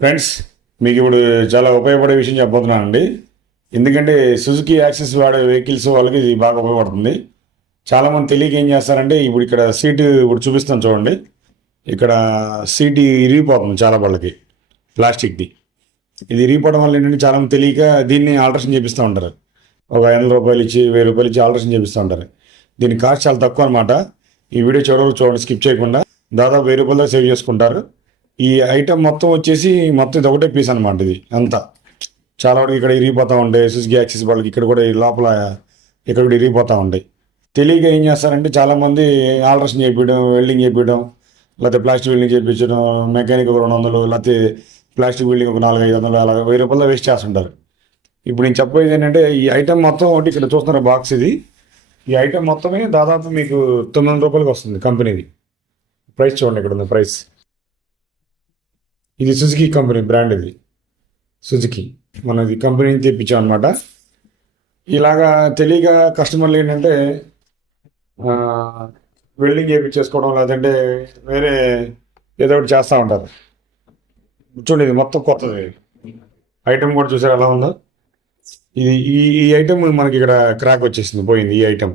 Friends మీకు ఇప్పుడు చాలా ఉపయోగపడే విషయం చెప్పబోతున్నానండి. ఎందుకంటే సుజుకి యాక్సెస్ వాడే వెహికల్స్ వాళ్ళకి ఇది బాగా ఉపయోగపడుతుంది. చాలామంది తెలియక ఏం చేస్తారంటే ఇప్పుడు ఇక్కడ సీటు ఇప్పుడు చూపిస్తాను చూడండి. ఇక్కడ సీటు ఇరిగిపోతుంది చాలా వాళ్ళకి ప్లాస్టిక్ది ఇది ఇరిగిపోవడం వల్ల ఏంటంటే చాలామంది తెలియక దీన్ని ఆల్ట్రేషన్ చేపిస్తూ ఉంటారు. ఒక ఐదు రూపాయలు ఇచ్చి వెయ్యి రూపాయలు ఇచ్చి ఆల్ట్రేషన్ చేపిస్తూ ఉంటారు. దీని కాస్ట్ చాలా తక్కువ అనమాట ఈ వీడియో చూడవచ్చు చూడండి స్కిప్ చేయకుండా. దాదాపు వెయ్యి రూపాయలు సేవ్ చేసుకుంటారు. ఈ ఐటమ్ మొత్తం వచ్చేసి మొత్తం ఇది ఒకటే పీస్ అనమాట ఇది అంతా. చాలా వరకు ఇక్కడ ఇరిగిపోతూ ఉంటాయి సుజుకి యాక్సిస్ వాళ్ళకి ఇక్కడ కూడా ఈ లోపల ఇక్కడ కూడా ఇరిగిపోతూ ఉంటాయి. తెలియక ఏం చేస్తారంటే చాలామంది ఆల్ట్రేషన్ చేయించడం వెల్డింగ్ చేయించడం లేకపోతే ప్లాస్టిక్ వెల్డింగ్ చేయించడం మెకానిక్ ఒక రెండు వందలు లేకపోతే ప్లాస్టిక్ వెల్డింగ్ ఒక నాలుగు ఐదు వందలు అలా వెయ్యి రూపాయలు వేస్ట్ చేస్తుంటారు. ఇప్పుడు నేను చెప్పేది ఏంటంటే ఈ ఐటమ్ మొత్తం ఒకటి ఇక్కడ చూస్తున్నారు బాక్స్ ఇది. ఈ ఐటమ్ మొత్తమే దాదాపు మీకు తొమ్మిది వందల రూపాయలకి వస్తుంది కంపెనీది ప్రైస్ చూడండి ఇక్కడ ఉంది ప్రైస్ ఇది సుజుకి కంపెనీ బ్రాండ్ ఇది. సుజుకి. మనం ఇది కంపెనీ తెప్పించాం అనమాట ఇలాగా తెలియక కస్టమర్లు ఏంటంటే వెల్డింగ్ చేయించేసుకోవడం లేదంటే వేరే ఏదో ఒకటి చేస్తూ ఉంటారు. చూడండి ఇది మొత్తం కొత్తది. ఐటమ్ కూడా చూసారు ఎలా ఉందో? ఇది ఈ ఈ ఐటమ్ మనకి ఇక్కడ క్రాక్ వచ్చేసింది పోయింది ఈ ఐటమ్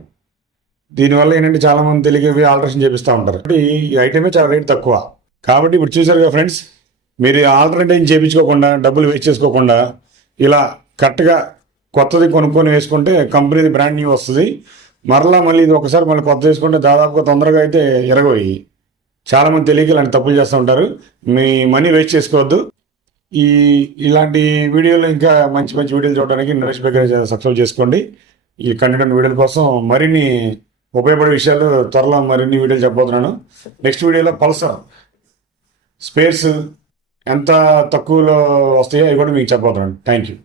దీనివల్ల ఏంటంటే చాలా మంది తెలియక ఆల్టరేషన్ చేపిస్తూ ఉంటారు. కాబట్టి ఈ ఐటమే చాలా రేట్ తక్కువ. కాబట్టి ఇప్పుడు చూసారు కదా ఫ్రెండ్స్ మీరు ఆల్టర్నేటివ్ చేయించుకోకుండా డబ్బులు వేస్ట్ చేసుకోకుండా ఇలా కరెక్ట్గా కొత్తది కొనుక్కొని వేసుకుంటే కంపెనీది బ్రాండ్ న్యూ వస్తుంది. మరలా మళ్ళీ ఇది ఒకసారి మళ్ళీ కొత్త వేసుకుంటే దాదాపుగా తొందరగా అయితే ఎరగవు. చాలామంది తెలియక ఇలాంటి తప్పులు చేస్తూ ఉంటారు. మీ మనీ వేస్ట్ చేసుకోవద్దు. ఈ ఇలాంటి వీడియోలు ఇంకా మంచి మంచి వీడియోలు చూడడానికి నరేష్ బేకరీ సబ్స్క్రైబ్ చేసుకోండి. ఈ కంటెంట్ వీడియోల కోసం మరిన్ని ఉపయోగపడే విషయాలు త్వరలో మరిన్ని వీడియోలు చెప్పబోతున్నాను. నెక్స్ట్ వీడియోలో పల్సర్ స్పేర్స్ ఎంత తక్కువలో వస్తాయో అవి కూడా మీకు చెప్పబోతున్నాను. Thank you